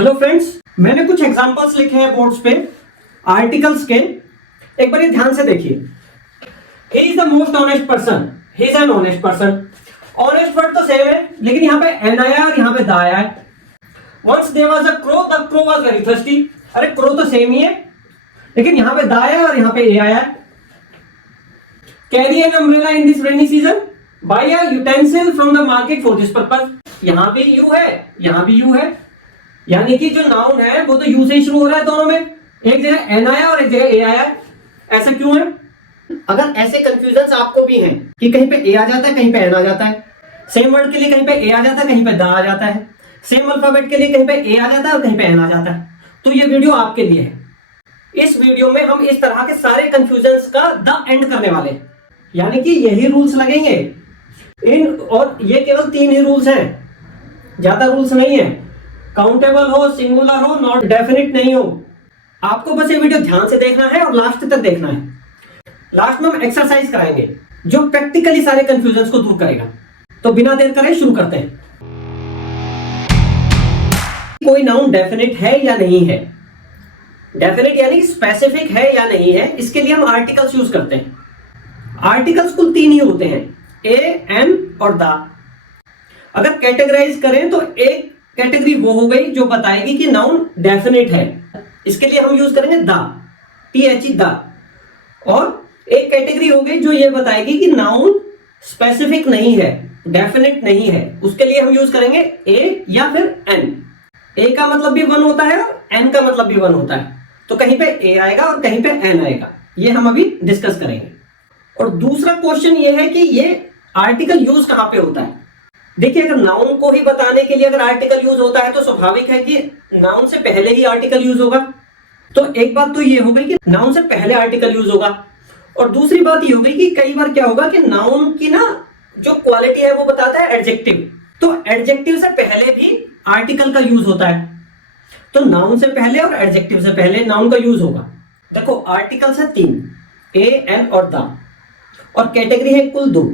Hello friends, मैंने कुछ examples लिखे हैं बोर्ड्स पे आर्टिकल्स के। एक बार ये ध्यान से देखिए। He is the most honest person, he is an honest person. Honest word तो सेम है, लेकिन यहाँ पे एन आया और यहाँ पे द आया है। Once there was a crow, the crow was very thirsty. अरे क्रो तो सेम ही है, लेकिन यहाँ पे द आया और यहाँ पे ए आया है। Carry an umbrella in this rainy season, buy a utensil from the market for this purpose. यहाँ भी यू है, यहाँ भी यू है, यानी कि जो नाउन है वो तो यू से ही शुरू हो रहा है दोनों में। एक जगह एन आया और एक जगह ए आया है। ऐसा क्यों है? अगर ऐसे कंफ्यूजन आपको भी हैं कि कहीं पे ए आ जाता है, कहीं पे एन आ जाता है, सेम वर्ड के लिए कहीं पे ए आ जाता है, कहीं पे द आ जाता है, सेम अल्फाबेट के लिए कहीं पे ए आ जाता है और कहीं पे एन आ जाता है, तो ये वीडियो आपके लिए है। इस वीडियो में हम इस तरह के सारे कंफ्यूजन का द एंड करने वाले हैं, यानी कि यही रूल्स लगेंगे इन, और ये केवल 3 ही रूल्स हैं, ज्यादा रूल्स नहीं है। काउंटेबल हो, सिंगुलर हो, नॉट डेफिनिट नहीं हो। आपको बस ये वीडियो ध्यान से देखना है और लास्ट तक देखना है। लास्ट में हम एक्सरसाइज कराएंगे जो प्रैक्टिकली सारे कंफ्यूजन को दूर करेगा। तो बिना देर करे शुरू करते हैं। कोई नाउन डेफिनिट है या नहीं है, डेफिनिट यानी स्पेसिफिक है या नहीं है, इसके लिए हम आर्टिकल्स यूज करते हैं। आर्टिकल्स कुल 3 ही होते हैं, ए, एन और द। अगर कैटेगराइज करें तो एक कैटेगरी वो हो गई जो बताएगी कि नाउन डेफिनिट है, इसके लिए हम यूज करेंगे द, THE द। और एक कैटेगरी हो गई जो ये बताएगी कि नाउन स्पेसिफिक नहीं है, डेफिनिट नहीं है, उसके लिए हम यूज करेंगे ए या फिर एन। ए का मतलब भी 1 होता है और एन का मतलब भी 1 होता है, तो कहीं पे ए आएगा और कहीं पे एन आएगा, ये हम अभी डिस्कस करेंगे। और दूसरा क्वेश्चन ये है कि ये आर्टिकल यूज कहां पे होता है। देखिए, अगर नाउन को ही बताने के लिए अगर आर्टिकल यूज होता है तो स्वाभाविक है कि नाउन से पहले ही आर्टिकल यूज होगा। तो एक बात तो ये हो गई कि नाउन से पहले आर्टिकल यूज होगा, और दूसरी बात ये हो गई कि कई बार क्या होगा कि नाउन की ना जो क्वालिटी है वो बताता है एडजेक्टिव, तो एडजेक्टिव से पहले भी आर्टिकल का यूज होता है। तो नाउन से पहले और एडजेक्टिव से पहले नाउन का यूज होगा। देखो, आर्टिकल्स है 3, ए, एन और द, और कैटेगरी है कुल 2।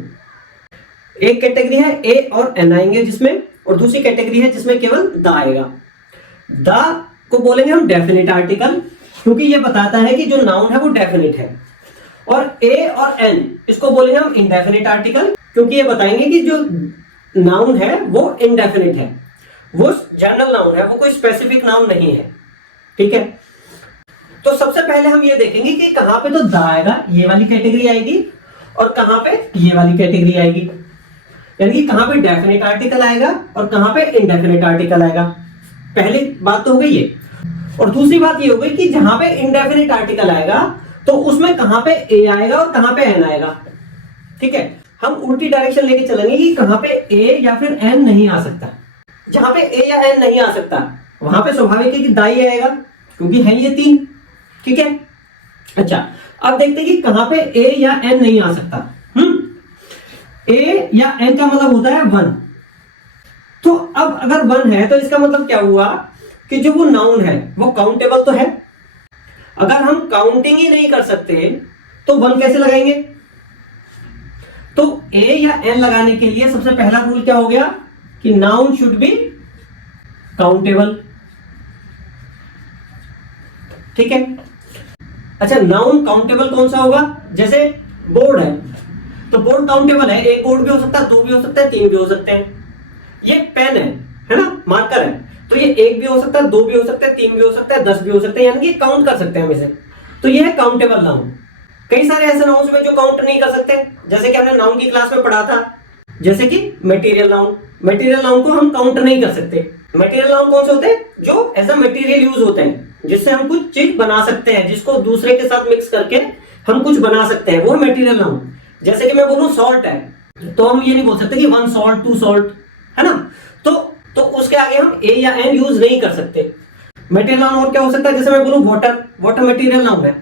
एक कैटेगरी है ए और एन आएंगे जिसमें, और दूसरी कैटेगरी है जिसमें केवल द आएगा। द को बोलेंगे हम डेफिनेट आर्टिकल, क्योंकि ये बताता है कि जो नाउन है वो डेफिनेट है। और ए और एन इसको बोलेंगे हम इंडेफिनेट आर्टिकल, क्योंकि ये बताएंगे कि जो नाउन है वो इंडेफिनेट है, वो जनरल नाउन है, वो कोई स्पेसिफिक नाउन नहीं है। ठीक है, तो सबसे पहले हम ये देखेंगे कि कहां पे तो द आएगा, ये वाली कैटेगरी आएगी, और कहां पे ये वाली कैटेगरी आएगी, यानी कि कहां पे डेफिनेट आर्टिकल आएगा और कहां पे इनडेफिनेट आर्टिकल आएगा। पहली बात तो हो गई ये। और दूसरी बात ये हो गई कि जहां पे इनडेफिनेट आर्टिकल आएगा तो उसमें कहां पे ए आएगा और कहां पे एन आएगा। ठीक है, हम उल्टी डायरेक्शन लेके चलेंगे कि कहां पे ए या फिर एन नहीं आ सकता। जहां पे ए या एन नहीं आ सकता वहां पे स्वाभाविक है कि द ही आएगा, क्योंकि है ये 3। ठीक है, अच्छा, अब देखते हैं कि कहां पे ए या एन नहीं आ सकता। ए या एन का मतलब होता है 1। तो अब अगर 1 है तो इसका मतलब क्या हुआ कि जो वो नाउन है वो काउंटेबल तो है। अगर हम काउंटिंग ही नहीं कर सकते तो 1 कैसे लगाएंगे? तो ए या एन लगाने के लिए सबसे पहला रूल क्या हो गया कि नाउन शुड बी काउंटेबल। ठीक है, अच्छा, नाउन काउंटेबल कौन सा होगा? जैसे बोर्ड है तो बोर्ड काउंटेबल है, एक बोर्ड भी हो सकता है, 2 भी हो सकता है, 3 भी हो सकते हैं। ये पेन है ना, मार्कर है, तो ये 1 भी हो सकता है, 2 भी हो सकता है, 3 भी हो सकता है, 10 भी हो सकते हैं, यानी कि काउंट कर सकते हैं हम इसे। तो ये है काउंटेबल नाउन। कई सारे ऐसे नाउन में जो काउंट नहीं कर सकते, जैसे कि हमने नाउन की क्लास में पढ़ा था, जैसे कि मटेरियल नाउन। मटेरियल नाउन को हम काउंट नहीं कर सकते। मटेरियल नाउन कौन से होते हैं? जो एज अ मटेरियल यूज होते हैं, जिससे हम कुछ चीज बना सकते हैं, जिसको दूसरे के साथ मिक्स करके हम कुछ बना सकते हैं, वो है मटेरियल नाउन। जैसे कि मैं बोलूं सॉल्ट है, तो हम ये नहीं बोल सकते कि 1 सॉल्ट 2 सॉल्ट, है ना। तो उसके आगे हम ए या एन यूज नहीं कर सकते। मटेरियल नाउन और क्या हो सकता है? जैसे मैं बोलूं वाटर, वाटर मटेरियल नाउन है,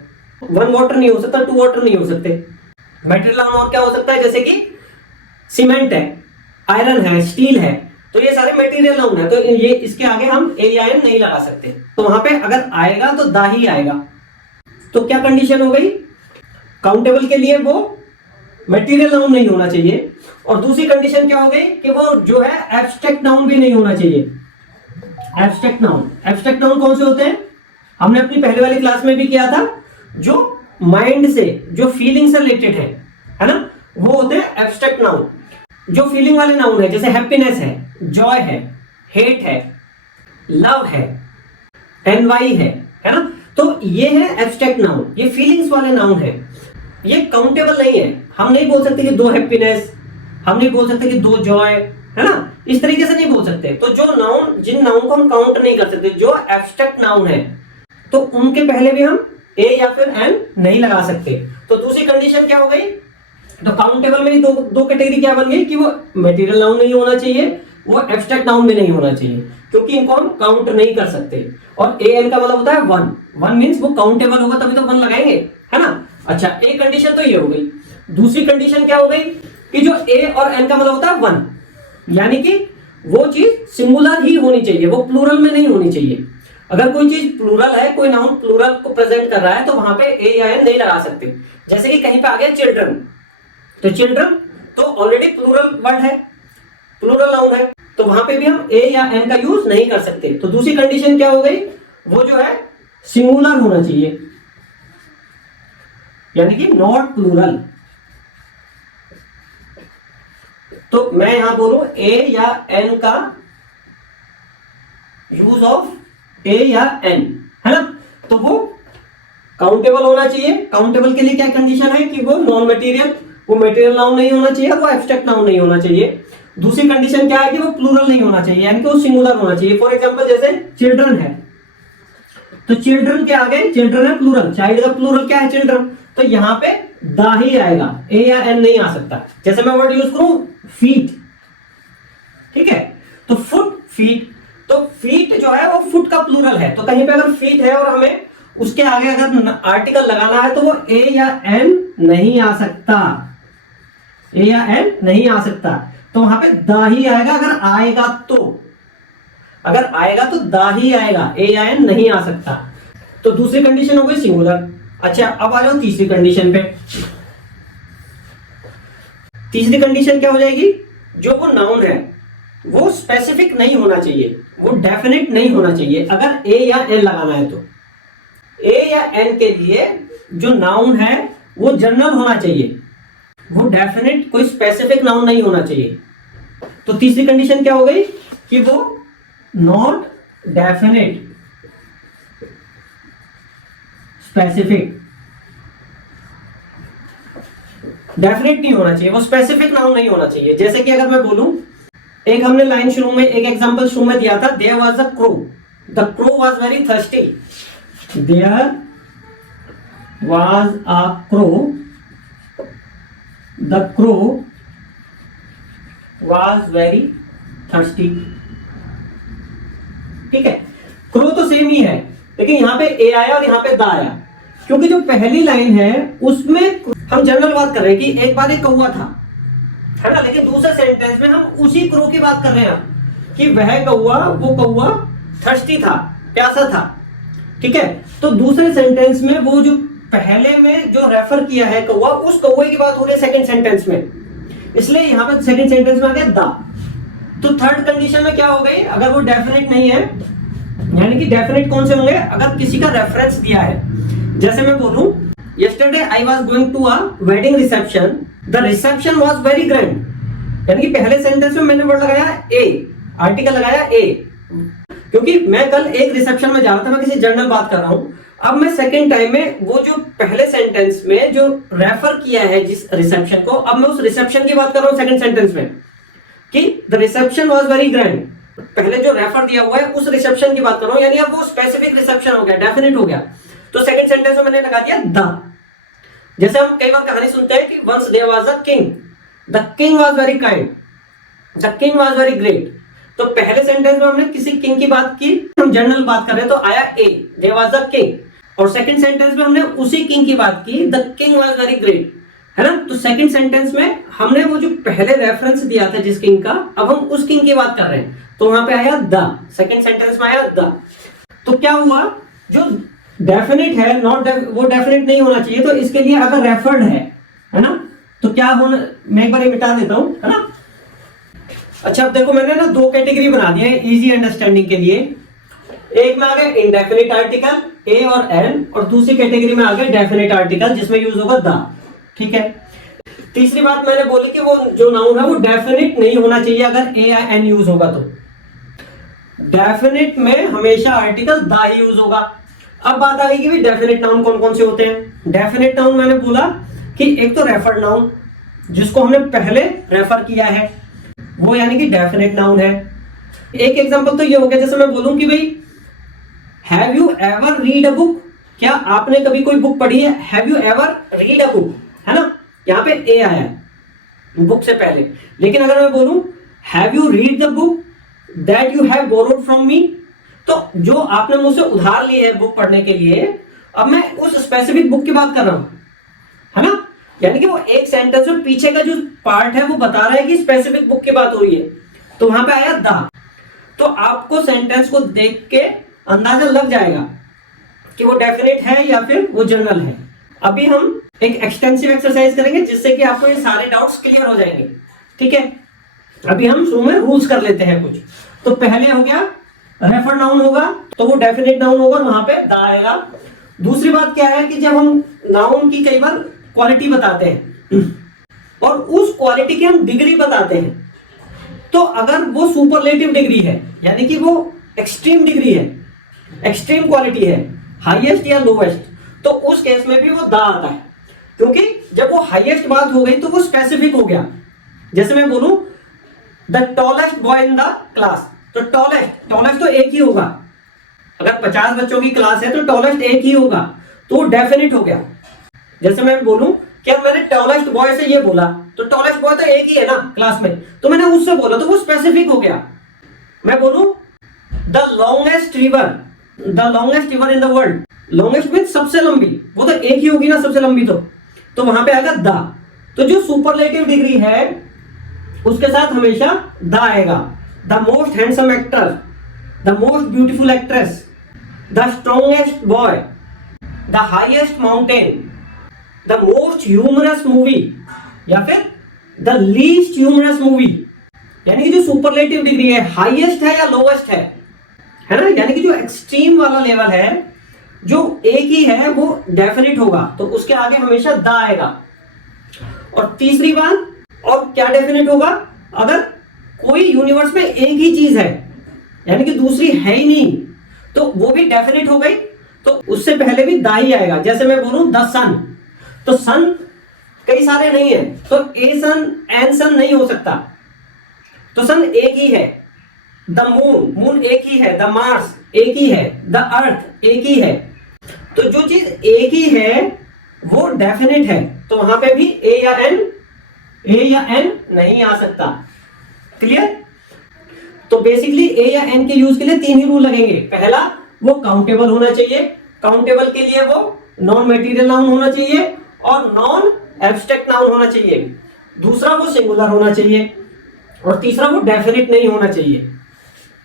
1 वाटर नहीं हो सकता, 2 वाटर नहीं हो सकते। मटेरियल नाउन और क्या हो सकता है? जैसे कि सीमेंट है, आयरन है, स्टील है, तो ये सारे मटेरियल नाउन है, तो ये इसके आगे हम ए या एन नहीं लगा सकते। तो वहां पे अगर आएगा तो द ही आएगा। तो क्या कंडीशन हो गई? काउंटेबल के लिए वो मटेरियल नाउन नहीं होना चाहिए, और दूसरी कंडीशन क्या हो गई कि वो जो है एब्स्ट्रैक्ट नाउन भी नहीं होना चाहिए। Abstract noun. एब्स्ट्रैक्ट नाउन कौन से होते हैं? हमने अपनी पहले वाली क्लास में भी किया था, जो माइंड से, जो फीलिंग से रिलेटेड है ना, वो होते हैं एब्स्ट्रैक्ट नाउन। जो फीलिंग वाले नाउन है, जैसे हैप्पीनेस है, जॉय है, हेट है, लव है, एनवाई है ना, तो ये है एब्स्ट्रैक्ट नाउन, ये फीलिंग्स वाले नाउन है। ये काउंटेबल नहीं है। हम नहीं बोल सकते कि 2 हैप्पीनेस, हम नहीं बोल सकते कि 2 जॉय, है ना, इस तरीके से नहीं बोल सकते। तो जो नाउन, जिन नाउन को हम काउंट नहीं कर सकते, जो एब्स्ट्रैक्ट नाउन है, तो उनके पहले भी हम ए या फिर एन नहीं लगा सकते। तो दूसरी कंडीशन क्या हो गई? तो काउंटेबल में दो कैटेगरी क्या बन गई कि वो मटेरियल नाउन नहीं होना चाहिए, वो एब्स्ट्रैक्ट नाउन भी नहीं होना चाहिए, क्योंकि इनको हम काउंट नहीं कर सकते। और ए एन का मतलब होता है 1, 1 मींस वो काउंटेबल होगा तभी तो 1 लगाएंगे, है ना। अच्छा, एक कंडीशन तो ये हो गई। दूसरी कंडीशन क्या हो गई कि जो ए और एन का मतलब होता है 1, यानी कि वो चीज सिंगुलर ही होनी चाहिए, वो प्लूरल में नहीं होनी चाहिए। अगर कोई चीज प्लूरल है, कोई नाउन प्लूरल को प्रेजेंट कर रहा है, तो वहां पे ए या एन नहीं लगा सकते। जैसे कि कहीं पे आ गया चिल्ड्रन, तो चिल्ड्रन तो ऑलरेडी प्लूरल वर्ड है, प्लूरल नाउन है, तो वहां पे भी हम ए या एन का यूज नहीं कर सकते। तो दूसरी कंडीशन क्या हो गई? वो जो है सिंगुलर होना चाहिए, यानी कि नॉट प्लूरल। तो मैं यहां बोलूं ए या एन का यूज ऑफ ए या एन, है ना, तो वो काउंटेबल होना चाहिए। काउंटेबल के लिए क्या कंडीशन है कि वो नॉन मटेरियल, वो मटेरियल नाउन नहीं होना चाहिए, वो एब्स्ट्रैक्ट नाउन नहीं होना चाहिए। दूसरी कंडीशन क्या है कि वो प्लूरल नहीं होना चाहिए, यानी कि वो सिंगुलर होना चाहिए। फॉर एग्जांपल जैसे चिल्ड्रन है, तो चिल्ड्रन के आगे चिल्ड्रन है प्लूरल, चाइल्ड का प्लूरल क्या है? चिल्ड्रन, तो यहां पे दा ही आएगा, ए या एन नहीं आ सकता। जैसे मैं वर्ड यूज करूं फीट, ठीक है, तो फुट, फीट, तो फीट जो है वो फुट का प्लूरल है, तो कहीं पे अगर फीट है और हमें उसके आगे अगर आर्टिकल लगाना है, तो वो ए या एन नहीं आ सकता, ए या एन नहीं आ सकता, तो वहां पे दा ही आएगा। अगर आएगा तो, अगर आएगा तो दा ही आएगा, ए या एन नहीं आ सकता। तो दूसरी कंडीशन हो गई सिंगुलर। अच्छा, अब आ जाओ तीसरी कंडीशन पे। तीसरी कंडीशन क्या हो जाएगी? जो वो नाउन है वो स्पेसिफिक नहीं होना चाहिए, वो डेफिनेट नहीं होना चाहिए। अगर ए या एन लगाना है, तो ए या एन के लिए जो नाउन है वो जनरल होना चाहिए, वो डेफिनेट, कोई स्पेसिफिक नाउन नहीं होना चाहिए। तो तीसरी कंडीशन क्या हो गई कि वो नॉट डेफिनेट, स्पेसिफिक, डेफिनेट नहीं होना चाहिए, वो स्पेसिफिक नाउन नहीं होना चाहिए। जैसे कि अगर मैं बोलूं, एक हमने लाइन शुरू में, एक एग्जांपल शुरू में दिया था, there was a crow, the crow was very thirsty, there was a crow, the crow was very thirsty, ठीक है। क्रो तो सेम ही है, लेकिन यहां पे ए आया और यहां पे दा आया, क्योंकि जो पहली लाइन है उसमें हम जनरल बात कर रहे हैं कि एक बार एक कौवा था, है ना, लेकिन दूसरे सेंटेंस में हम उसी क्रो की बात कर रहे हैं कि वह कौवा, वो कौवा थर्स्टी था, प्यासा था, ठीक है। तो दूसरे सेंटेंस में वो जो पहले में जो रेफर किया है कौवा, उस कौवे की बात हो रही है सेकंड सेंटेंस में, इसलिए यहां पे सेकंड सेंटेंस में आ गया दा। तो थर्ड कंडीशन में क्या हो गई? अगर वो डेफिनेट नहीं है, यानी कि डेफिनेट कौन से होंगे? अगर किसी का रेफरेंस दिया है, जैसे मैं बोलूं yesterday I was going to a wedding reception, the reception was very grand, यानी कि पहले सेंटेंस में मैंने वर्ड लगाया ए, आर्टिकल लगाया ए, क्योंकि मैं कल एक रिसेप्शन में जा रहा था, मैं किसी जनरल बात कर रहा हूं। अब मैं सेकंड टाइम में वो जो पहले सेंटेंस में जो रेफर किया है जिस रिसेप्शन को, अब मैं उस रिसेप्शन की बात कर रहा हूं सेकंड सेंटेंस में कि the reception was very grand, पहले जो रेफर दिया हुआ है उस रिसेप्शन की बात कर रहा हूं, यानी अब वो स्पेसिफिक रिसेप्शन हो गया, डेफिनेट हो गया। तो सेकंड सेंटेंस में मैंने लगा दिया द। जैसे हम कई बार कहानी सुनते हैं कि once there was a king, the king was very kind, the king was very great. तो पहले सेंटेंस में हमने किसी किंग की बात की, हम जनरल बात कर रहे हैं, तो आया ए, देयर वाज अ किंग, और सेकंड सेंटेंस में हमने उसी किंग की बात की, the king was very great, है ना। तो सेकंड सेंटेंस में हमने वो जो पहले रेफरेंस दिया था जिस किंग का, अब हम उस किंग की बात कर रहे हैं, तो वहां पे आया द, सेकंड सेंटेंस में आया द। तो क्या हुआ? जो डेफिनेट है, नॉट वो डेफिनेट नहीं होना चाहिए, तो इसके लिए अगर रेफर्ड है ना, तो क्या होना, मैं एक बार ये मिटा देता हूं, है ना। अच्छा, अब देखो मैंने ना दो कैटेगरी बना दी है इजी अंडरस्टैंडिंग के लिए, एक में आ गया इंडेफिनिट आर्टिकल ए और एन, और दूसरी कैटेगरी में आ गया डेफिनिट आर्टिकल जिसमें यूज होगा द। ठीक है। तीसरी बात मैंने बोली कि वो जो नाउन है वो डेफिनिट नहीं होना चाहिए अगर ए या एन यूज होगा तो। डेफिनिट में हमेशा आर्टिकल द ही यूज होगा। अब बात आ गई कि डेफिनिट नाउन कौन कौन से होते हैं। डेफिनिट नाउन मैंने बोला कि एक तो रेफर्ड नाउन जिसको हमने पहले रेफर किया है वो यानी कि डेफिनिट नाउन है। एक एग्जांपल तो ये हो गया, जैसे मैं बोलूं कि भाई have you ever read a book, क्या आपने कभी कोई बुक पढ़ी है। Have you ever read a book, है ना, यहाँ पे ए आया है बुक से पहले। लेकिन अगर मैं बोलूं have you read the book that you have borrowed from me, तो जो आपने मुझसे उधार ली है बुक पढ़ने के लिए, अब मैं उस स्पेसिफिक बुक की बात कर रहा हूं, है ना। यानी कि वो एक सेंटेंस में पीछे का जो पार्ट है वो बता रहा है कि स्पेसिफिक बुक की बात हो रही है, तो वहां पे आया द। तो आपको सेंटेंस को देख के अंदाजा लग जाएगा कि वो डेफिनेट है या फिर वो जनरल है। अभी हम एक एक्सटेंसिव एक्सरसाइज करेंगे जिससे कि आपको ये सारे डाउट्स क्लियर हो जाएंगे। ठीक है। अभी हम शुरू में रूल्स कर लेते हैं कुछ। तो पहले हो गया रेफर नाउन होगा तो वो डेफिनेट नाउन होगा और वहां पे द आएगा। दूसरी बात क्या है कि जब हम नाउन की कई बार क्वालिटी बताते हैं और उस क्वालिटी की हम डिग्री बताते हैं, तो अगर वो सुपरलेटिव डिग्री है यानी कि वो एक्सट्रीम डिग्री है, एक्सट्रीम क्वालिटी है, हाईएस्ट या लोवेस्ट, तो उस केस में भी वो द आता है। क्योंकि जब वो हाईएस्ट बात हो गई तो वो स्पेसिफिक हो गया। जैसे मैं बोलूं the tallest boy in the class, तो टॉलेस्ट तो एक ही होगा। अगर 50 बच्चों की क्लास है तो टॉलेस्ट एक ही होगा, तो वो डेफिनेट हो गया। जैसे मैं बोलूं क्या मैंने टॉलेस्ट बॉय से ये बोला, तो टॉलेस्ट बॉय तो एक ही है ना क्लास में, तो मैंने उससे बोला तो वो स्पेसिफिक हो गया। मैं बोलूं the longest river in the world, longest mean सबसे लंबी, वो तो एक ही होगी ना सबसे लंबी, तो वहां पे आएगा द। तो जो सुपरलेटिव डिग्री है उसके साथ हमेशा द आएगा। The most handsome actor, the most beautiful actress, the strongest boy, the highest mountain, the most humorous movie या फिर द लीस्ट ह्यूमरस मूवी। यानी कि जो सुपरलेटिव डिग्री है हाईएस्ट है या लोवेस्ट है ना, यानी कि जो एक्सट्रीम वाला लेवल है जो एक ही है वो डेफिनेट होगा, तो उसके आगे हमेशा द आएगा। और तीसरी बात, और क्या डेफिनेट होगा, अगर कोई यूनिवर्स में एक ही चीज है यानी कि दूसरी है ही नहीं, तो वो भी डेफिनेट हो गई, तो उससे पहले भी द ही आएगा। जैसे मैं बोलूं द सन, तो सन कई सारे नहीं है, तो ए सन एन सन नहीं हो सकता, तो सन एक ही है। द मून एक ही है, द मार्स एक ही है, द अर्थ एक ही है। तो जो चीज एक ही है वो डेफिनेट है, तो वहां पे भी ए या एन नहीं आ सकता। क्लियर। तो बेसिकली ए या एन के यूज के लिए 3 ही रूल लगेंगे। पहला, वो काउंटेबल होना चाहिए, काउंटेबल के लिए वो नॉन मटेरियल नाउन होना चाहिए और नॉन एब्स्ट्रैक्ट नाउन होना चाहिए। दूसरा, वो सिंगुलर होना चाहिए, और तीसरा, वो डेफिनेट नहीं होना चाहिए।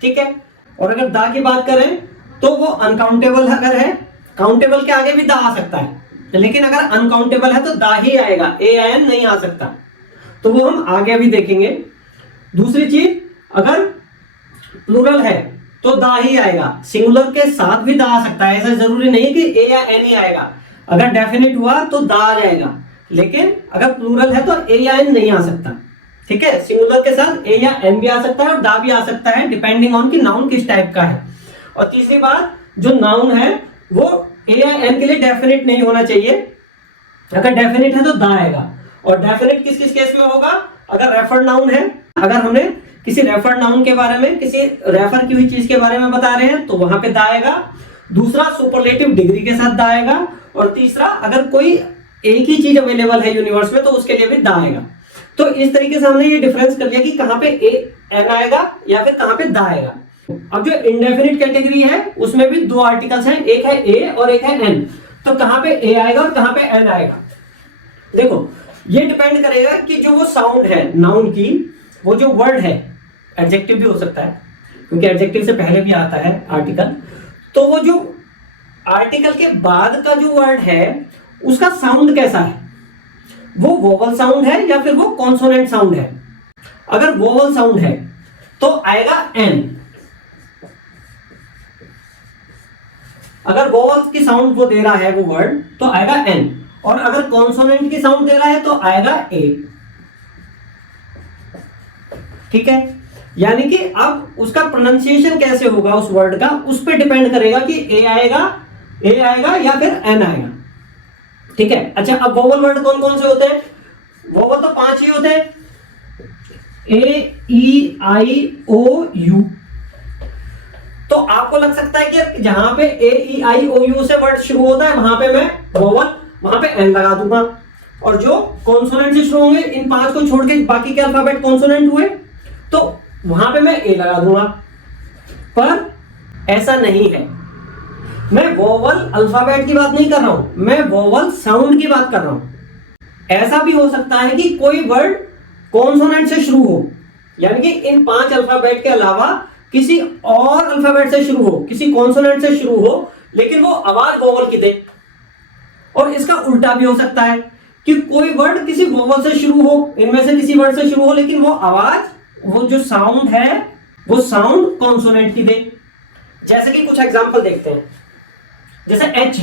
ठीक है। और अगर द की बात करें तो वो अनकाउंटेबल अगर है, काउंटेबल के आगे भी द आ सकता है, लेकिन अगर अनकाउंटेबल है तो द ही आएगा, ए एन नहीं आ सकता, तो वो हम आगे भी देखेंगे। दूसरी चीज, अगर प्लूरल है तो द ही आएगा, सिंगुलर के साथ भी द आ सकता है, ऐसा जरूरी नहीं कि ए या एन ही आएगा। अगर डेफिनेट हुआ तो द आ जाएगा, लेकिन अगर प्लूरल है तो ए या एन नहीं आ सकता। ठीक है। सिंगुलर के साथ ए या एन भी आ सकता है और द भी आ सकता है, डिपेंडिंग ऑन कि नाउन किस टाइप का है। और तीसरी बात, जो नाउन है वो ए या एन के लिए डेफिनेट नहीं होना चाहिए, अगर डेफिनेट है तो द आएगा। और डेफिनेट किस किस केस में होगा, अगर रेफर्ड नाउन है, अगर हमने किसी रेफर्ड नाउन के बारे में, किसी रेफर की हुई चीज के बारे में बता रहे हैं तो वहां पे द आएगा। दूसरा, सुपरलेटिव डिग्री के साथ द आएगा। और तीसरा, अगर कोई एक ही चीज अवेलेबल है यूनिवर्स में तो उसके लिए भी द आएगा। तो इस तरीके से हमने ये डिफरेंस कर लिया कि कहां पे ए एन आएगा या फिर कहां पे द आएगा। अब जो इंडेफिनिट कैटेगरी है उसमें भी 2 आर्टिकल्स हैं, एक है ए और एक है एन, तो कहां पे ए आएगा और कहां पे एन आएगा। देखो, ये डिपेंड करेगा कि जो वो साउंड है नाउन की, वो जो वर्ड है, एडजेक्टिव भी हो सकता है क्योंकि एडजेक्टिव से पहले भी आता है आर्टिकल, तो वो जो आर्टिकल के बाद का जो वर्ड है उसका साउंड कैसा है, वो वोवल साउंड है या फिर वो कॉन्सोनेंट साउंड है। अगर वोवल साउंड है तो आएगा एन, अगर वोवल्स की साउंड वो दे रहा है वो वर्ड तो आएगा एन, और अगर कॉन्सोनेंट की साउंड दे रहा है तो आएगा ए। ठीक है, यानी कि अब उसका प्रोनाउंसिएशन कैसे होगा उस वर्ड का, उस पर डिपेंड करेगा कि ए आएगा या फिर एन आएगा। ठीक है, अच्छा अब वोवल वर्ड कौन कौन से होते हैं? वोवल तो 5 ही होते हैं, ए ई आई ओ यू। तो आपको लग सकता है कि जहां पे ए ई आई ओ यू से वर्ड शुरू होता है वहां पे मैं वोवल, वहां पे एन लगा दूंगा, और जो कॉन्सोनेंट से शुरू होंगे इन 5 को छोड़ के बाकी के अल्फाबेट कॉन्सोनेंट हुए तो वहां पे मैं ए लगा दूंगा। पर ऐसा नहीं है, मैं वोवल अल्फाबेट की बात नहीं कर रहा हूं, मैं वोवल साउंड की बात कर रहा हूं। ऐसा भी हो सकता है कि कोई वर्ड कॉन्सोनेंट से शुरू हो, यानी कि इन 5 अल्फाबेट के अलावा किसी और अल्फाबेट से शुरू हो, किसी कॉन्सोनेंट से शुरू हो, लेकिन वो आवाज वोवल की दे। और इसका उल्टा भी हो सकता है कि कोई वर्ड किसी वोवल से शुरू हो, इनमें से किसी वर्ड से शुरू हो, लेकिन वो आवाज, वो जो साउंड है वो साउंड कॉन्सोनेंट की दे। जैसे कि कुछ एग्जांपल देखते हैं, जैसे एच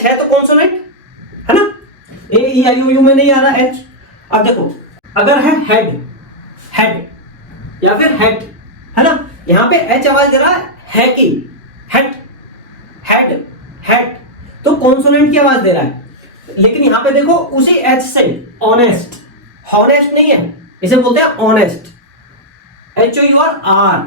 है तो कॉन्सोनेंट है ना, ए ई आई ओ यू में नहीं आ रहा एच। अब देखो अगर है हेड या फिर हेड, है ना, यहां पे एच आवाज दे रहा है की, हेड तो कॉन्सोनेंट की आवाज दे रहा है। लेकिन यहां पे देखो उसी एच से ऑनेस्ट, हॉनेस्ट नहीं है, इसे बोलते हैं honest, H O U R,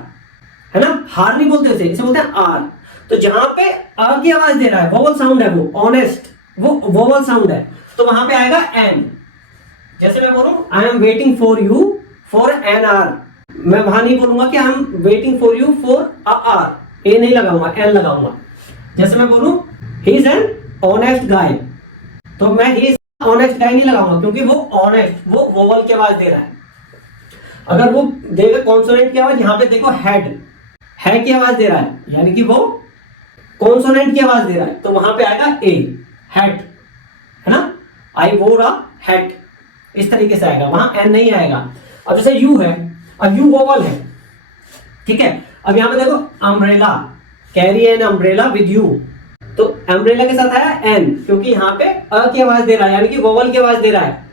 है ना, हार नहीं बोलते इसे बोलते हैं आर। तो जहां पे अ की आवाज दे रहा है, वोवल साउंड है वो, ऑनेस्ट वो वोवल साउंड है, तो वहां पे आएगा एन। जैसे मैं बोलूं I am waiting for you for an hour, मैं वहां नहीं बोलूंगा कि I am waiting for you for a hour, a नहीं लगाऊंगा, एन लगाऊंगा। जैसे मैं बोलूं he is an honest guy, तो मैं ही इज ऑनेस्ट गाय नहीं लगाऊंगा, क्योंकि वो ऑनेस्ट, वो वोवल की आवाज दे रहा है। अगर वो देगा कॉन्सोनेंट की आवाज, यहां पे देखो हेड है की आवाज दे रहा है, यानी कि वो कॉन्सोनेंट की आवाज दे रहा है, तो वहां पे आएगा ए, हेड, है ना, आई वोर अ हैट, इस तरीके से आएगा, वहां एन नहीं आएगा। अब जैसे यू है, अब यू वोवल है, ठीक है। अब यहां पे देखो umbrella, carry an umbrella with you, तो अम्ब्रेला के साथ आया एन, क्योंकि यहां पे अ की आवाज दे रहा है, यानी कि वोवल की आवाज दे रहा है।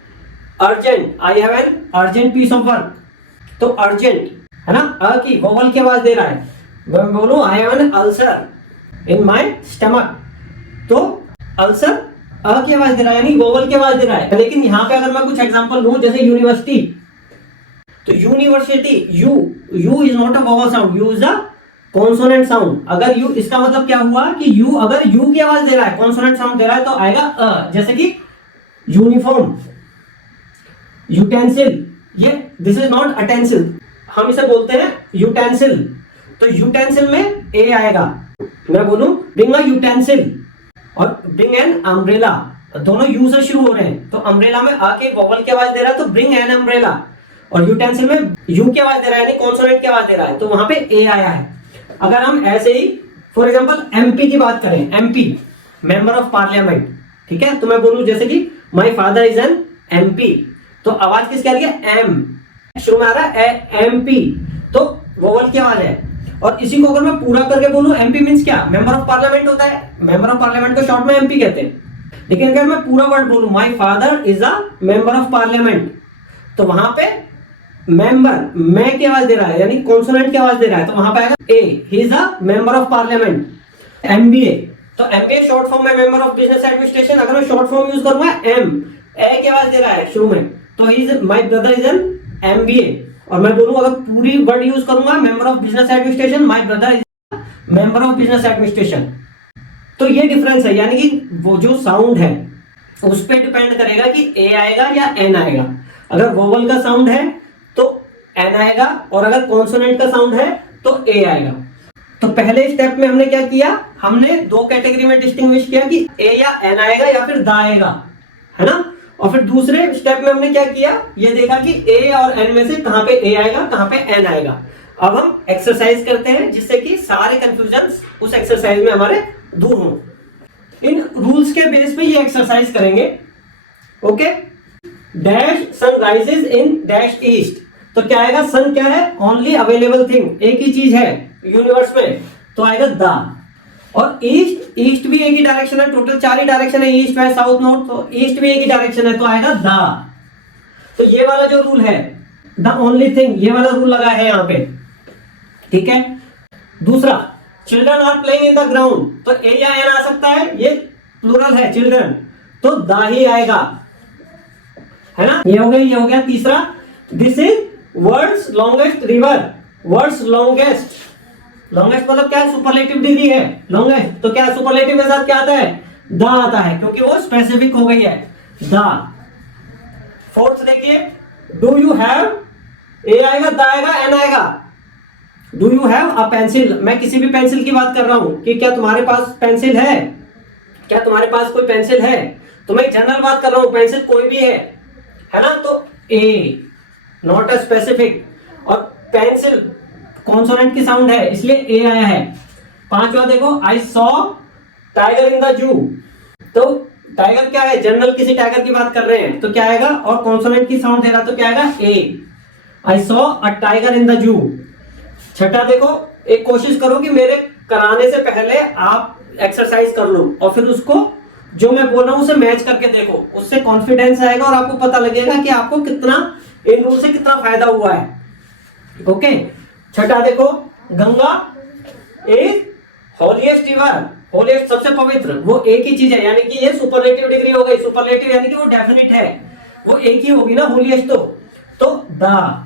Urgent, I have an urgent piece of work, तो अर्जेंट, है ना, अ की वोवल की आवाज दे रहा है। मैं बोलूं आई have N ulcer in my stomach, तो अल्सर अ की आवाज दे रहा है, यानी वोवल की आवाज दे रहा है। लेकिन यहां पे अगर मैं कुछ एग्जांपल लूं, जैसे यूनिवर्सिटी, तो university, you is not a vowel sound, you is a consonant sound. अगर यू, इसका मतलब क्या हुआ कि यू, अगर यू की आवाज दे रहा है, कॉन्सोनेंट साउंड दे रहा है, तो आएगा अ। जैसे कि यूनिफॉर्म, यूटेंसिल, ये दिस इज नॉट अटेंसिल, हम इसे बोलते हैं यूटेंसिल, तो यूटेंसिल में ए आएगा। मैं बोलूं ब्रिंग अ यूटेंसिल और ब्रिंग एन अम्ब्रेला, दोनों यू से शुरू हो रहे हैं, तो अम्ब्रेला में आ के वोवल की आवाज दे रहा है, तो ब्रिंग एन अम्ब्रेला, और यूटेंसिल में यू की आवाज दे रहा है, यानी कॉन्सोनेंट की आवाज दे रहा है, तो वहां पे ए आया है। अगर हम ऐसे ही फॉर एग्जांपल एमपी की बात करें, एमपी मेंबर ऑफ पार्लियामेंट, ठीक है, तो मैं बोलूं जैसे कि my father is an MP, तो आवाज किसकी आ रही है, एम, शुरू में आ रहा है एमपी, तो वोवल की आवाज है। और इसी को अगर मैं पूरा करके बोलूं, एमपी मींस क्या, मेंबर ऑफ पार्लियामेंट होता है, मेंबर ऑफ पार्लियामेंट को शॉर्ट में एमपी कहते हैं। लेकिन अगर मैं पूरा वर्ड बोलूं my father is a member of parliament, तो वहां पे मेंबर, मैं की आवाज दे रहा है, यानी कॉन्सोनेंट की आवाज दे रहा है, तो वहां पे आएगा a, he is a member of parliament. MBA, तो एमबीए शॉर्ट फॉर्म में मेंबर ऑफ बिजनेस एडमिनिस्ट्रेशन, अगर मैं शॉर्ट फॉर्म यूज करूंगा एम, ए की आवाज दे रहा है शुरू में, तो he is, my brother is an MBA. और मैं बोलूं अगर पूरी वर्ड यूज करूंगा member of business administration, my brother is member of business administration. तो ये डिफरेंस है, यानी कि वो जो साउंड है उस पर डिपेंड करेगा कि ए आएगा या एन आएगा। अगर वोवल का साउंड है तो एन आएगा, और अगर कॉन्सोनेंट का साउंड है तो ए आएगा। तो पहले स्टेप में हमने क्या किया, हमने दो कैटेगरी में डिस्टिंग्विश किया कि ए या एन आएगा या फिर दा आएगा, है ना। और फिर दूसरे स्टेप में हमने क्या किया, ये देखा कि ए और एन में से कहां पे ए आएगा, कहां पे एन आएगा। अब हम एक्सरसाइज करते हैं जिससे कि सारे कंफ्यूजन उस एक्सरसाइज में हमारे दूर हों। इन रूल्स के बेस पे ये एक्सरसाइज करेंगे, okay. Dash sun rises in dash east, तो क्या आएगा, सन क्या है, ओनली अवेलेबल थिंग, एक ही चीज है यूनिवर्स में, तो आएगा द। और ईस्ट, ईस्ट भी एक ही डायरेक्शन है, टोटल 4 ही डायरेक्शन है, ईस्ट वेस्ट साउथ नॉर्थ, तो ईस्ट भी एक ही डायरेक्शन है, तो आएगा द। तो ये वाला जो रूल है, द ओनली थिंग, ये वाला रूल लगा है यहाँ पे, ठीक है। दूसरा, children are playing in the ground, तो ए या एन आ सकता है, ये प्लूरल है चिल्ड्रन, तो द ही आएगा, है ना। ये हो गया, ये हो गया। तीसरा, this is world's longest river, world's longest, longest मतलब क्या है, सुपरलेटिव डिग्री है, लॉन्गेस्ट, तो क्या सुपरलेटिव के साथ क्या आता है, द आता है, क्योंकि वो स्पेसिफिक हो गई है, द। फोर्थ देखिए, डू यू हैव, ए आएगा, द आएगा, एन आएगा। Do you have a pencil, मैं किसी भी पेंसिल की बात कर रहा हूं कि क्या तुम्हारे पास पेंसिल है, क्या तुम्हारे पास कोई पेंसिल है, तो मैं जनरल बात कर रहा हूं, पेंसिल कोई भी है ना, तो ए, नॉट अ स्पेसिफिक, और पेंसिल कॉन्सोनेंट की साउंड है, इसलिए ए आया है। पांचवा देखो, I saw tiger in the जू, तो टाइगर क्या है, जनरल किसी टाइगर की बात कर रहे हैं, तो क्या आएगा, और कॉन्सोनेंट की साउंड दे रहा, तो क्या आएगा, a, I saw a tiger in the zoo. छठा देखो, एक कोशिश करो कि मेरे कराने से पहले आप एक्सरसाइज कर लो, और फिर उसको जो मैं बोल रहा हूं उसे मैच करके देखो, उससे कॉन्फिडेंस आएगा और आपको पता लगेगा कि आपको कितना इन रूल से कितना फायदा हुआ है। ओके। छठा देखो, Ganga is holiest river, holiest सबसे पवित्र, वो एक ही चीज है, यानी कि ये सुपरलेटिव डिग्री हो गई, सुपरलेटिव यानी कि वो डेफिनेट है, वो एक ही होगी ना, होलिएस्ट तो द।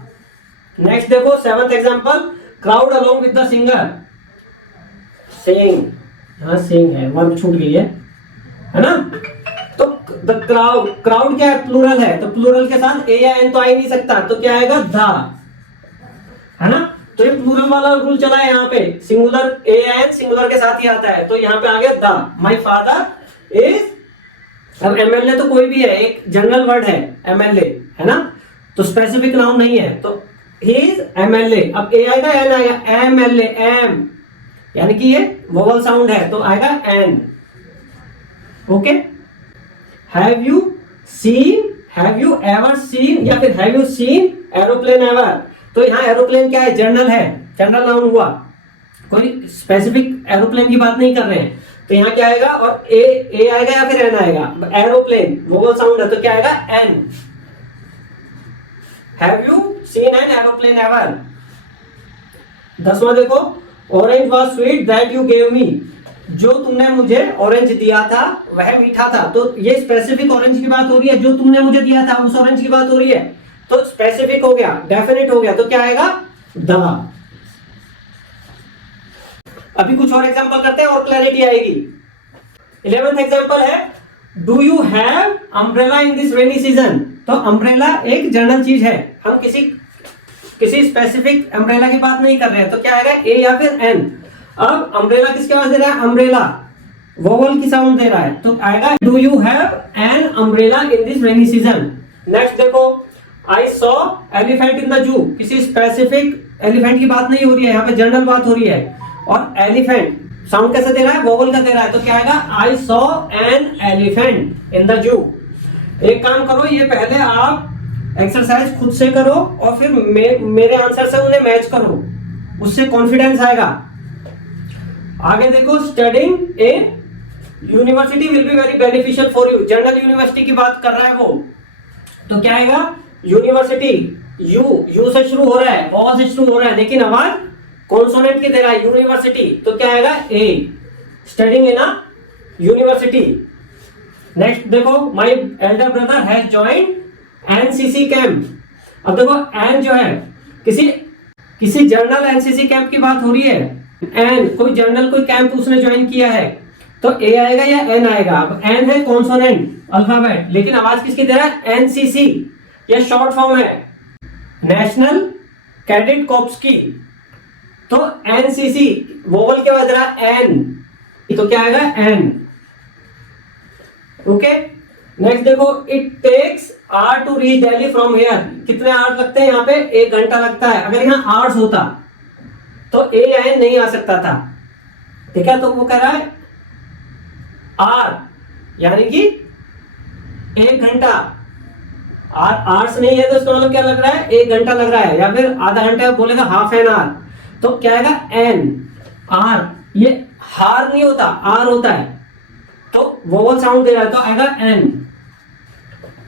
नेक्स्ट देखो, seventh example, crowd along with the singer, sing, हाँ सिंग है, वर्ब छूट गई है ना। तो द क्राउड, क्राउड क्या है, प्लूरल है, तो प्लूरल के साथ ए या एन तो आ ही नहीं सकता, तो क्या आएगा, द, है ना। तो ये प्लूरल वाला रूल चला है यहाँ पे, सिंगुलर ए या एन सिंगुलर के साथ ही आता है, तो यहाँ पे आ गया द। माई फादर इज, अब एमएलए तो कोई भी है, एक जनरल वर्ड है एमएलए, है ना, तो स्पेसिफिक नाउन नहीं है, तो ही इज एमएलए। अब ए आएगा, एन आएगा, एमएलए, एम, यानी कि ये वोवल साउंड है, तो आएगा an. Okay. Have you seen, have you ever seen, या फिर have you seen aeroplane ever, तो यहाँ एरोप्लेन क्या है, जनरल है, जनरल नाउन हुआ, कोई स्पेसिफिक एरोप्लेन की बात नहीं कर रहे हैं, तो यहाँ क्या आएगा, और ए आएगा या फिर एन आएगा, एरोप्लेन वोवल साउंड है, तो क्या आएगा, an. Have you seen an aeroplane ever. 10वां देखो, orange was sweet that you gave me, जो तुमने मुझे ऑरेंज दिया था वह मीठा था, तो ये स्पेसिफिक ऑरेंज की बात हो रही है, जो तुमने मुझे दिया था उस ऑरेंज की बात हो रही है, तो स्पेसिफिक हो गया, डेफिनेट हो गया, तो क्या आएगा, द। अभी कुछ और एग्जांपल करते हैं और क्लैरिटी आएगी। 11th एग्जांपल है, do you have umbrella in this rainy season, तो अम्ब्रेला एक जनरल चीज है, हम किसी स्पेसिफिक अम्ब्रेला की बात नहीं कर रहे हैं, तो क्या आएगा, ए या फिर एन। अब अम्ब्रेला किसके पास दे रहा है, अम्ब्रेला वोवल की साउंड दे रहा है, तो आएगा, do you have an umbrella in this rainy season. Next देखो, I saw elephant in the zoo, किसी स्पेसिफिक एलिफेंट की बात नहीं हो रही है, यहाँ पे जनरल बात हो रही है, और एलिफेंट साउंड कैसे दे रहा है, वोवल का दे रहा है, तो क्या आएगा, I saw an elephant in the जू। एक काम करो, ये पहले आप एक्सरसाइज खुद से करो और फिर मेरे आंसर से उन्हें मैच करो, उससे कॉन्फिडेंस आएगा। आगे देखो, studying in university will be very beneficial for you, general university की बात कर रहा है वो, तो क्या आएगा, यूनिवर्सिटी, यू से शुरू हो रहा है, ओ से शुरू हो रहा है, लेकिन आवाज कॉन्सोनेंट की दे रहा है, यूनिवर्सिटी, तो क्या आएगा, a, studying in a university. Next देखो, my elder brother has joined NCC camp. अब देखो, एन जो है किसी जर्नल एनसीसी कैंप की बात हो रही है, एन कोई जर्नल कोई कैंप उसने ज्वाइन किया है, तो ए आएगा या एन आएगा। अब एन है कॉन्सोनेंट अल्फाबेट, लेकिन आवाज किसकी दे रहा है, एनसीसी, यह शॉर्ट फॉर्म है नेशनल कैडेट कॉर्प्स की, तो एनसीसी वोवल के बाद रहा एन, तो क्या आएगा, एन। ओके। नेक्स्ट देखो, it takes hour to reach Delhi from here, कितने आवर्स लगते हैं यहाँ पे, 1 घंटा लगता है। अगर यहाँ आवर्स होता तो ए या एन नहीं आ सकता था, ठीक है, तो वो कह रहा है आर, यानी कि 1 घंटा, आवर्स नहीं है तो इसका मतलब क्या लग रहा है, 1 घंटा लग रहा है, या फिर आधा घंटा बोलेगा हाफ एन आवर, तो क्या आएगा, एन, आर, ये हार नहीं होता, आर होता है, तो वोवल साउंड दे रहा है तो आएगा एन।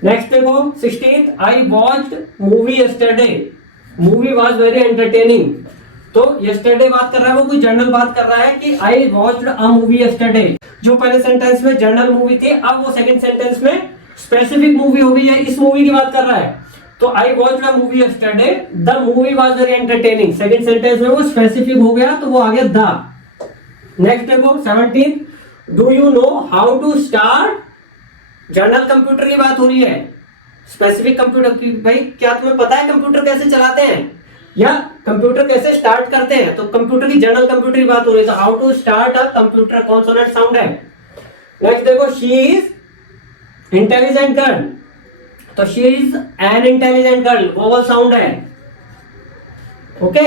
नेक्स्ट देखो 16th, I watched movie yesterday, movie was very entertaining. तो यस्टरडे बात कर रहा है, वो कोई जनरल बात कर रहा है कि I watched a movie yesterday. जो पहले सेंटेंस में जनरल मूवी थी, अब वो सेकंड सेंटेंस में स्पेसिफिक मूवी हो गई है, इस मूवी की बात कर रहा है। तो I watched a movie yesterday, the movie was very entertaining, second sentence में वो स्पेसिफिक हो गया तो वो आ गया द। नेक्स्ट देखो 17, do you know how to start, general computer की बात हो रही है, स्पेसिफिक कंप्यूटर की। भाई क्या तुम्हें पता है कंप्यूटर कैसे चलाते हैं या कंप्यूटर कैसे स्टार्ट करते हैं? तो कंप्यूटर की, जनरल कंप्यूटर की बात हो रही है, तो how to start a computer, consonant sound है। नेक्स्ट देखो शी इज इंटेलिजेंट गर्ल, तो she is an intelligent girl, vowel sound है। Okay.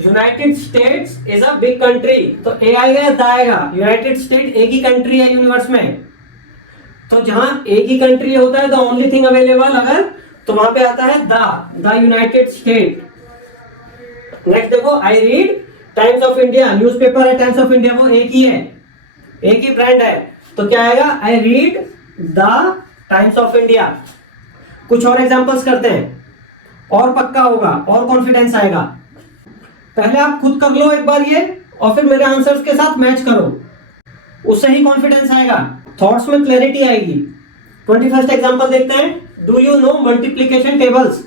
United States is a big country, तो ए आएगा या द आएगा? यूनाइटेड स्टेट एक ही कंट्री है यूनिवर्स में, तो जहां एक ही कंट्री होता है द ओनली थिंग अवेलेबल, अगर तो वहां पे आता है द यूनाइटेड स्टेट। नेक्स्ट देखो I read times of India, newspaper है टाइम्स ऑफ इंडिया, वो एक ही है, एक ही ब्रांड है, तो क्या आएगा? I read the times of India. कुछ और एग्जांपल्स करते हैं और पक्का होगा और कॉन्फिडेंस आएगा। पहले आप खुद कर लो एक बार ये, और फिर मेरे आंसर्स के साथ मैच करो, उससे ही कॉन्फिडेंस आएगा, थॉट्स में क्लैरिटी आएगी। 21st एग्जांपल देखते हैं। Do you no multiplication tables,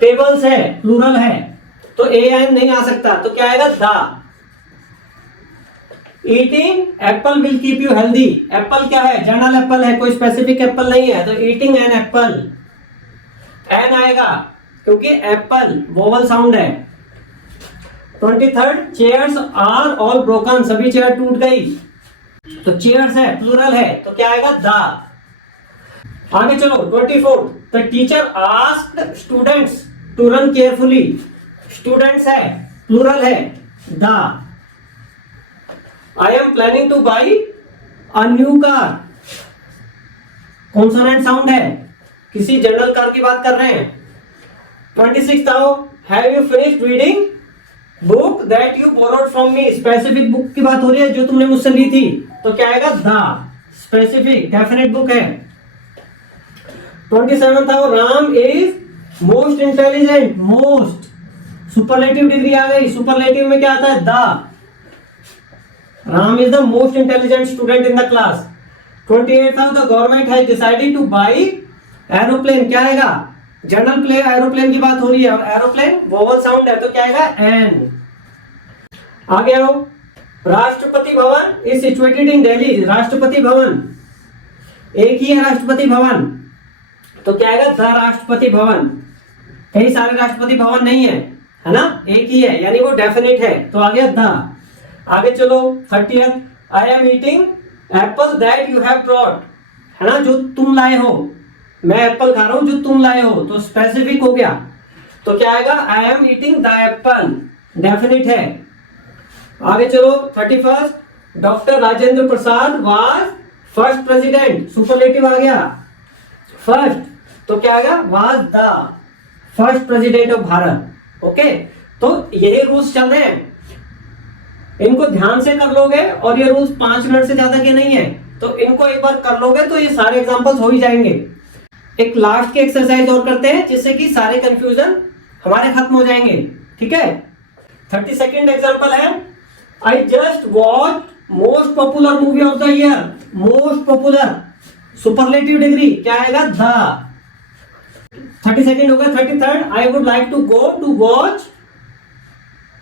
tables है, प्लूरल है, तो ए एन नहीं आ सकता, तो क्या आएगा? The. Eating Apple will keep you healthy, Apple क्या है? जनरल एप्पल है, कोई स्पेसिफिक एप्पल नहीं है, तो ईटिंग एन एप्पल, एन आएगा क्योंकि एप्पल वोवल साउंड है। 23rd, chairs are all broken, सभी चेयर टूट गई, तो चेयर्स है, प्लूरल है, तो क्या आएगा? द। आगे चलो 24th, the teacher asked students to run carefully, students है, प्लूरल है, द। I am planning to buy a new car, consonant sound है, किसी जनरल कार की बात कर रहे हैं। 26th आओ, have you finished reading book that you borrowed from me, specific book की बात हो रही है जो तुमने मुझसे ली थी, तो क्या आएगा? द। स्पेसिफिक डेफिनेट बुक है। 27th आओ, Ram is most intelligent, most superlative degree आ गई, सुपरलेटिव में क्या आता है? The. Ram is the most intelligent student in the class. 28th आओ, the government has decided to buy aeroplane, क्या आएगा? जनरल प्लेन, एरोप्लेन की बात हो रही है, एरोप्लेन वोवल साउंड है, तो क्या आएगा? एन। आगे आओ, Rashtrapati Bhavan is situated in Delhi, Rashtrapati Bhavan एक ही है, राष्ट्रपति भवन, तो क्या आएगा? द राष्ट्रपति भवन। कई सारे राष्ट्रपति भवन नहीं है ना, एक ही है, यानी वो डेफिनेट है, तो आ गया द। आगे चलो 30th, I am eating Apple that you have brought, है ना, जो तुम लाए हो, मैं एप्पल खा रहा हूं जो तुम लाए हो, तो स्पेसिफिक हो गया, तो क्या आएगा? I am eating the apple, definite है। आगे चलो 31st, doctor Rajendra Prasad was first president, superlative आ गया, फर्स्ट, तो क्या आएगा? Was the first president of Bharat. Okay, तो यही रूल्स चल रहे हैं, इनको ध्यान से कर लोगे, और ये रूल्स 5 मिनट से ज्यादा के नहीं है, तो इनको एक बार कर लोगे तो ये सारे एग्जांपल्स हो ही जाएंगे। एक लास्ट की एक्सरसाइज और करते हैं जिससे कि सारे कंफ्यूजन हमारे खत्म हो जाएंगे, ठीक है। 32nd एग्जांपल है, I just watch most popular movie of the year, most popular, superlative degree, क्या आएगा? द। 32nd हो गया। 33rd, I would like to go to watch,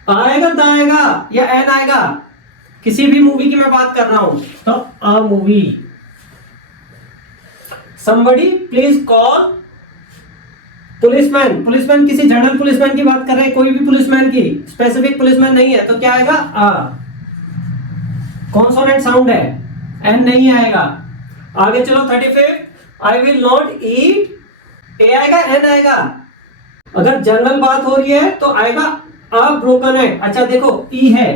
आएगा द आएगा या एन आएगा? किसी भी मूवी की मैं बात कर रहा हूं, तो a movie. somebody please call policeman, policeman किसी जनरल पुलिसमैन की बात कर रहे हैं, कोई भी पुलिसमैन की, स्पेसिफिक पुलिसमैन नहीं है, तो क्या आएगा? अ। कॉन्सोनेंट साउंड है, एन नहीं आएगा। आगे चलो 35th, I will not eat, ए आएगा एन आएगा? अगर जनरल बात हो रही है तो आएगा अ ब्रोकन एग। अच्छा देखो ई है,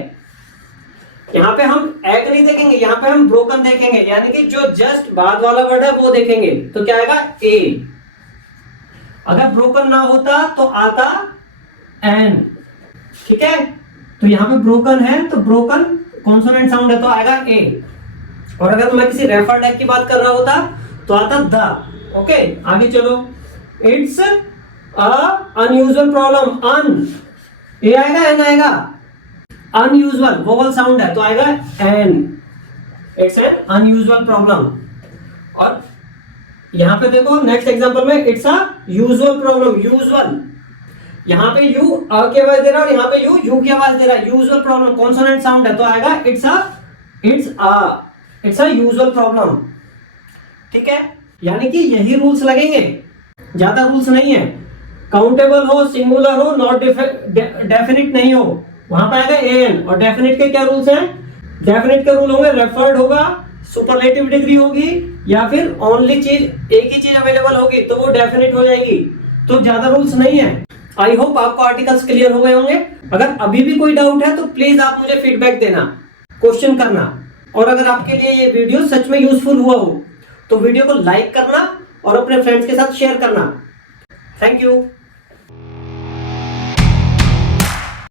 यहाँ पे हम एग नहीं देखेंगे, यहाँ पे हम ब्रोकन देखेंगे, यानी कि जो जस्ट बाद वाला वर्ड है वो देखेंगे, तो क्या आएगा? ए। अगर ब्रोकन ना होता तो आता एन, ठीक है। तो यहाँ पे ब्रोकन है तो ब्रोकन कॉन्सोनेंट साउंड है तो आएगा ए, और अगर मैं किसी रेफर्ड एक्ट की बात कर रहा होता तो आता द। ओके, आगे चलो। It's unusual problem, un, a आएगा एन आएगा, अनयूजुअल वोवल साउंड है तो आएगा an, it's an unusual problem. और यहां पे देखो नेक्स्ट एग्जांपल में it's a usual problem, usual, यहां पे यू अ की आवाज दे रहा है और यहां पे यू की आवाज दे रहा है, यूजुअल प्रॉब्लम, कॉन्सोनेंट साउंड है तो आएगा इट्स अ यूजुअल प्रॉब्लम। ठीक है, यानी कि यही रूल्स लगेंगे, ज्यादा रूल्स नहीं है। काउंटेबल हो, सिंगुलर हो, नॉट डेफिनिट नहीं हो, वहां पे आएगा एन। और डेफिनिट के क्या रूल्स हैं? डेफिनिट के रूल होंगे रेफर्ड होगा, सुपरलेटिव डिग्री होगी, या फिर ओनली चीज एक ही चीज अवेलेबल होगी तो वो डेफिनिट हो जाएगी। तो ज्यादा रूल्स नहीं है। आई होप आपको आर्टिकल्स क्लियर हो गए होंगे। अगर अभी भी कोई डाउट है तो प्लीज आप मुझे फीडबैक देना, क्वेश्चन करना। और अगर आपके लिए ये वीडियो सच में यूजफुल हुआ हो तो वीडियो को लाइक करना और अपने फ्रेंड्स के साथ शेयर करना। Thank you.